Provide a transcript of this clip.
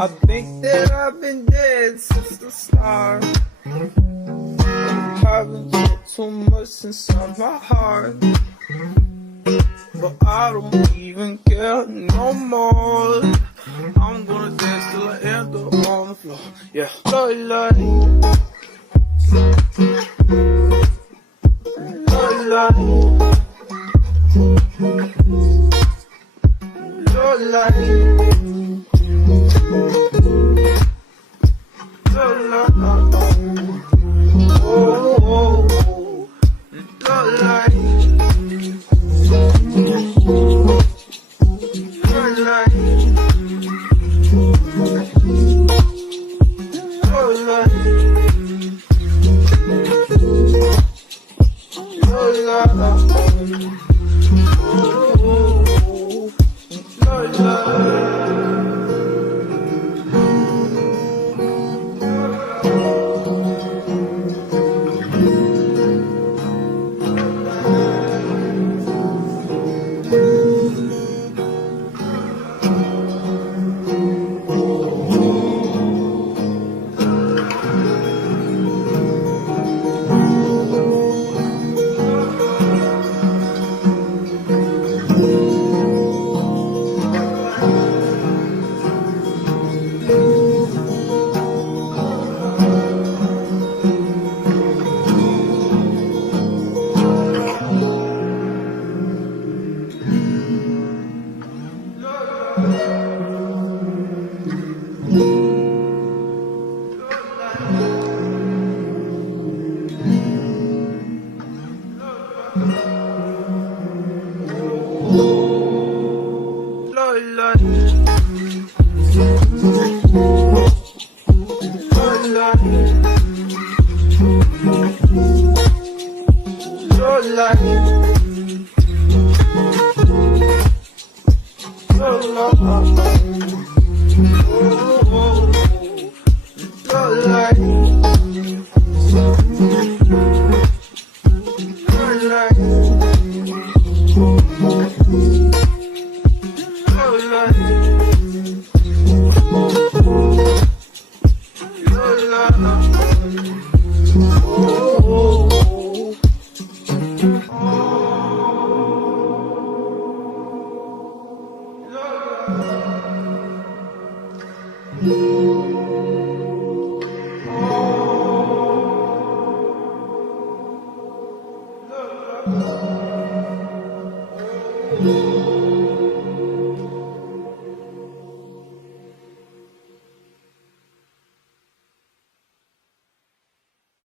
I think that I've been dead since the start. Haven't felt too much inside my heart, but I don't even care no more. I'm gonna dance till I end up on the floor. Yeah, love, love, love, love, love, love, love, oh, oh, oh, love, love, love, love. Love.